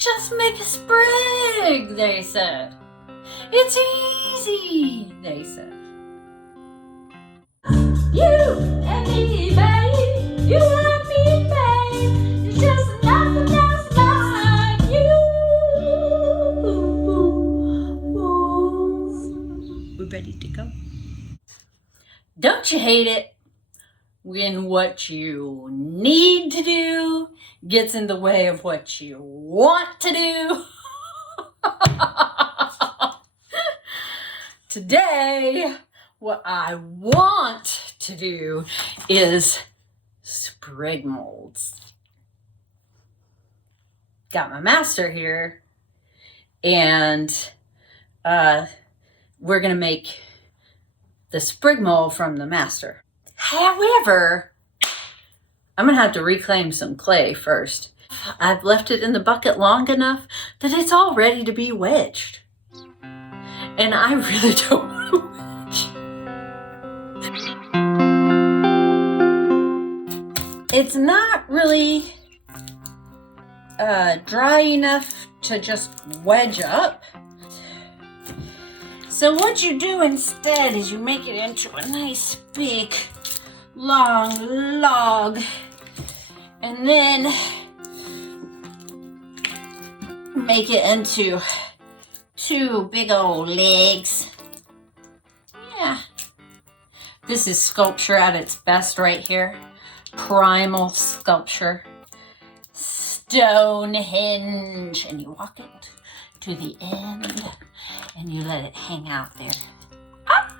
Just make a sprig, they said. It's easy, they said. You and me, babe. You and me, babe. It's just nothing else like you. We're ready to go. Don't you hate it when what you need to do gets in the way of what you want to do? Today, what I want to do is sprig molds. Got my master here, and we're gonna make the sprig mold from the master. However, I'm gonna have to reclaim some clay first. I've left it in the bucket long enough that it's all ready to be wedged. And I really don't want to wedge. It's not really dry enough to just wedge up. So what you do instead is you make it into a nice big long log, and then make it into two big old legs. Yeah. This is sculpture at its best right here. Primal sculpture. Stonehenge. And you walk it to the end and you let it hang out there. Ah!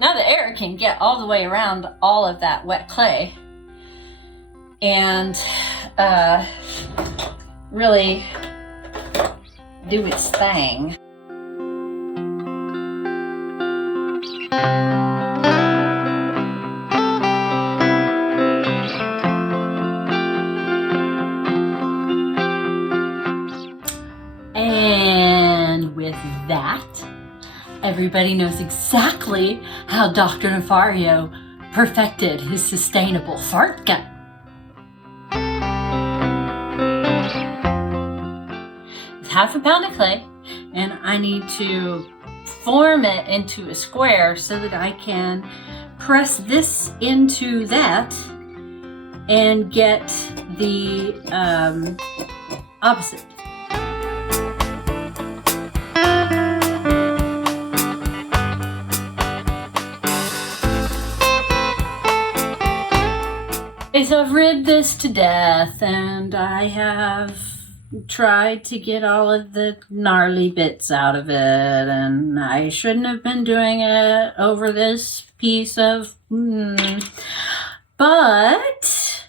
Now the air can get all the way around all of that wet clay and really do its thing. And with that, everybody knows exactly how Dr. Nefario perfected his sustainable fart gun. Half a pound of clay, and I need to form it into a square so that I can press this into that and get the opposite. So I've ribbed this to death, and I have tried to get all of the gnarly bits out of it, and I shouldn't have been doing it over this piece of but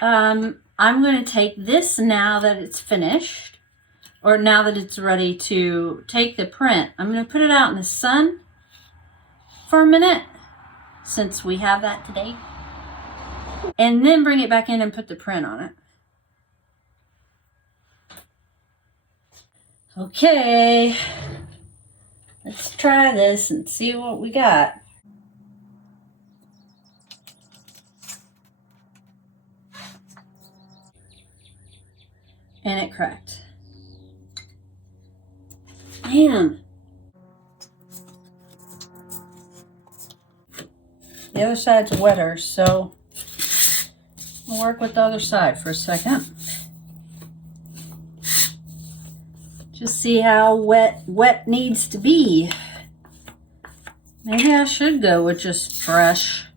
I'm going to take this now that it's finished, or now that it's ready to take the print. I'm going to put it out in the sun for a minute, since we have that today, and then bring it back in and put the print on it. Okay, let's try this and see what we got. And it cracked. Man. The other side's wetter, so I'll work with the other side for a second. Just see how wet needs to be. Maybe I should go with just fresh.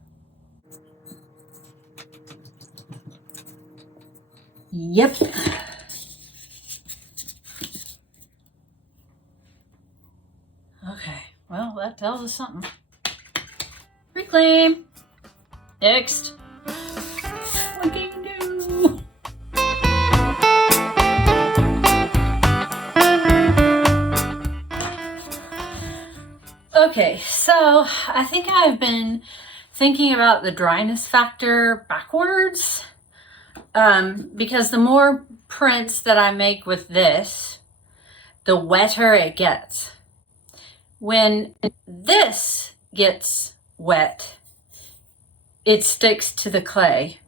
Yep. Okay, well, that tells us something. Reclaim. Next. What can you do? Okay, so I think I've been thinking about the dryness factor backwards, because the more prints that I make with this, the wetter it gets. When this gets wet, it sticks to the clay.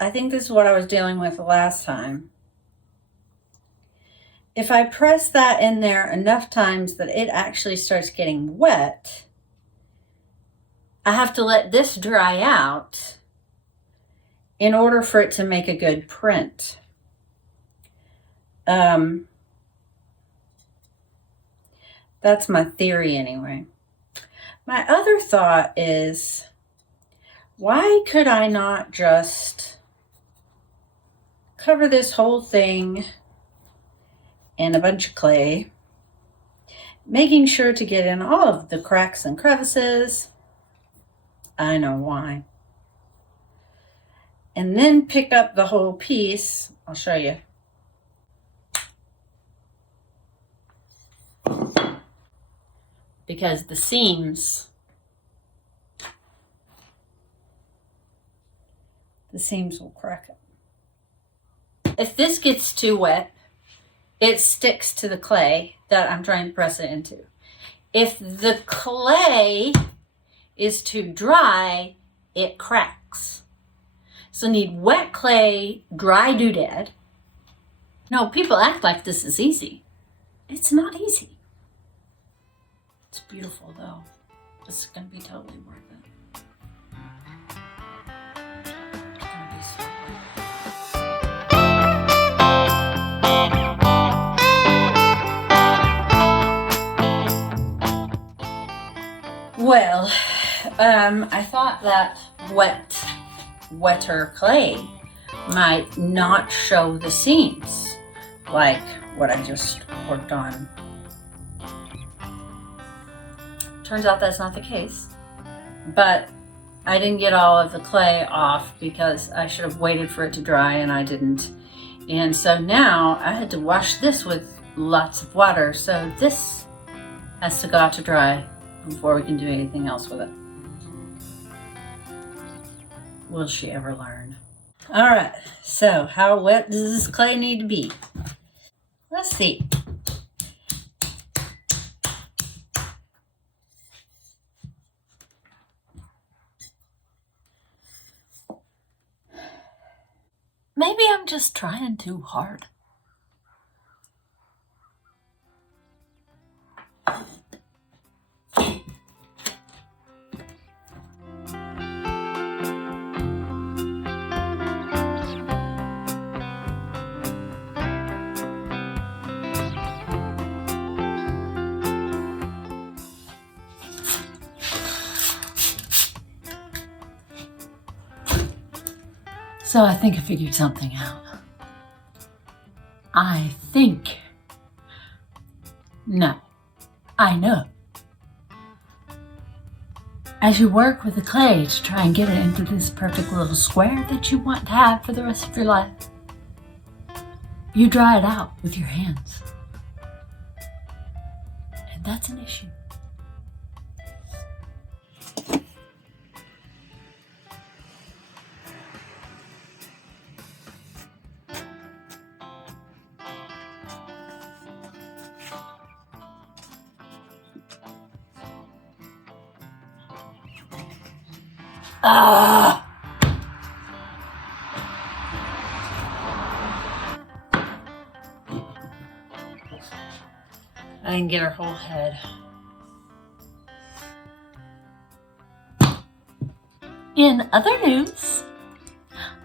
I think this is what I was dealing with the last time. If I press that in there enough times that it actually starts getting wet, I have to let this dry out in order for it to make a good print. That's my theory anyway. My other thought is, why could I not just cover this whole thing in a bunch of clay, making sure to get in all of the cracks and crevices? I know why. And then pick up the whole piece. I'll show you. Because the seams will crack it. If this gets too wet, it sticks to the clay that I'm trying to press it into. If the clay is too dry, it cracks. So need wet clay, dry doodad. No, people act like this is easy. It's not easy. It's beautiful though. This is gonna be totally worth it. It's gonna be so worth it. Well, I thought that wetter clay might not show the seams like what I just worked on. Turns out that's not the case, but I didn't get all of the clay off because I should have waited for it to dry and I didn't. And so now I had to wash this with lots of water. So this has to go out to dry before we can do anything else with it. Will she ever learn? All right, so how wet does this clay need to be? Let's see. Maybe I'm just trying too hard. So I think I figured something out. I know. As you work with the clay to try and get it into this perfect little square that you want to have for the rest of your life, you dry it out with your hands. And that's an issue. I didn't get her whole head. In other news,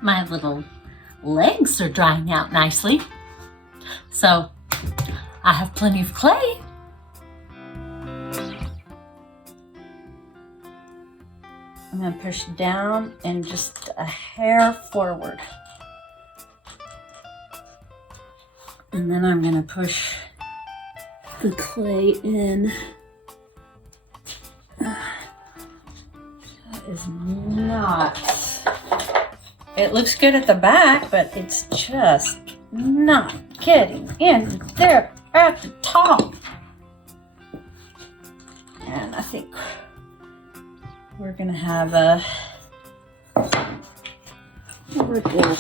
my little legs are drying out nicely. So I have plenty of clay. I'm going to push down and just a hair forward. And then I'm going to push the clay in. That is not. It looks good at the back, but it's just not getting in there at the top. And I think we're gonna have a ripple.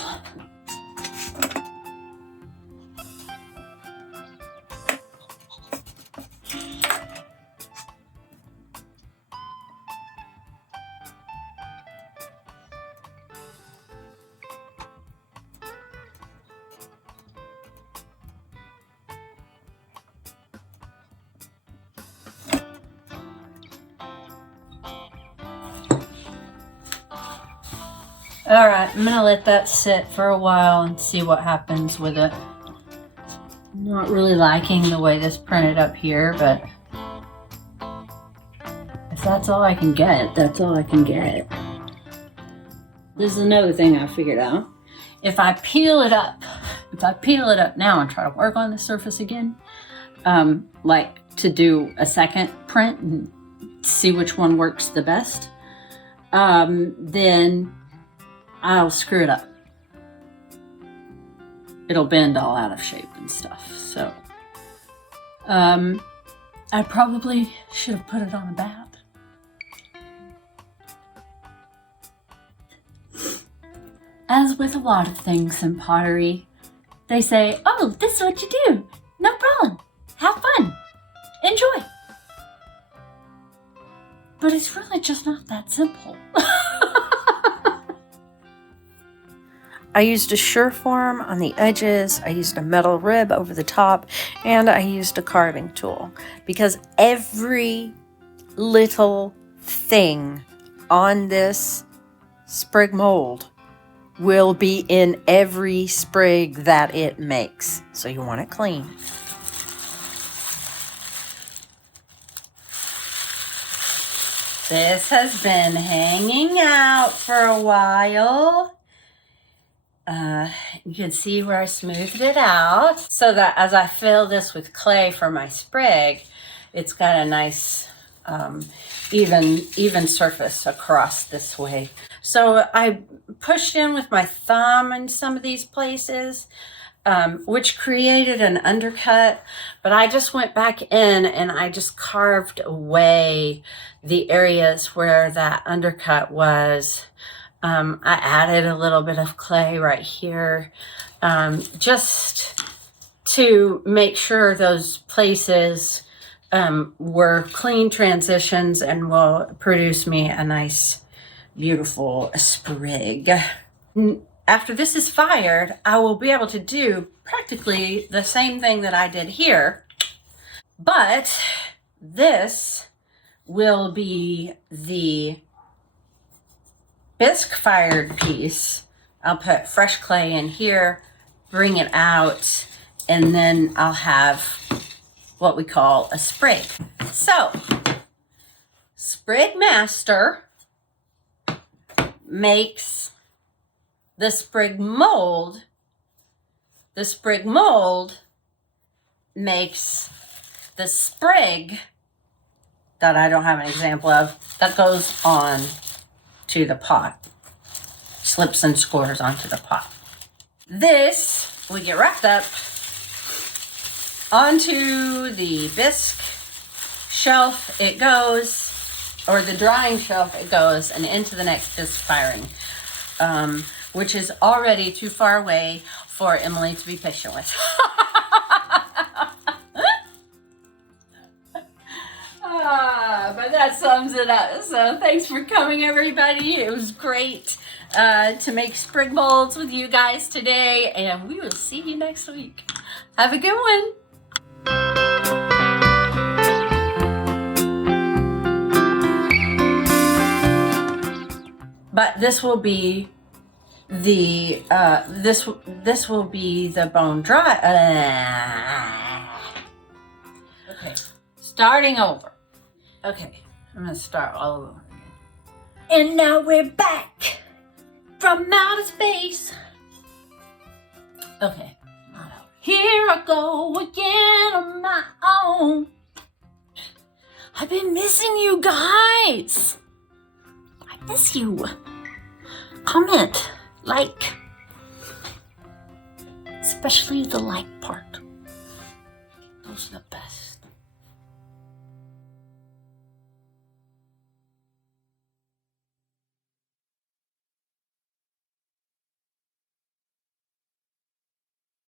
All right, I'm gonna let that sit for a while and see what happens with it. I'm not really liking the way this printed up here, but if that's all I can get, that's all I can get. This is another thing I figured out. If I peel it up now and try to work on the surface again, like to do a second print and see which one works the best, then I'll screw it up. It'll bend all out of shape and stuff. So I probably should have put it on a bat. As with a lot of things in pottery, they say, oh, this is what you do. No problem. Have fun. Enjoy. But it's really just not that simple. I used a Sureform on the edges, I used a metal rib over the top, and I used a carving tool because every little thing on this sprig mold will be in every sprig that it makes. So you want it clean. This has been hanging out for a while. You can see where I smoothed it out so that as I fill this with clay for my sprig, it's got a nice even surface across this way. So I pushed in with my thumb in some of these places, which created an undercut, but I just went back in and I just carved away the areas where that undercut was. I added a little bit of clay right here, just to make sure those places were clean transitions and will produce me a nice, beautiful sprig. After this is fired, I will be able to do practically the same thing that I did here, but this will be the bisque fired piece. I'll put fresh clay in here, bring it out, and then I'll have what we call a sprig. So, Sprig Master makes the sprig mold. The sprig mold makes the sprig that I don't have an example of that goes on to the pot, slips and scores onto the pot. This will get wrapped up onto the bisque shelf it goes, or the drying shelf it goes, and into the next bisque firing, which is already too far away for Emily to be patient with. But that sums it up. So thanks for coming, everybody. It was great to make sprig molds with you guys today, and we will see you next week. Have a good one. But this will be the this will be the bone dry. Okay, starting over. Okay, I'm gonna start all over again. And now we're back from outer space. Okay, here I go again on my own. I've been missing you guys. I miss you. Comment, like, especially the like part. Those are the best.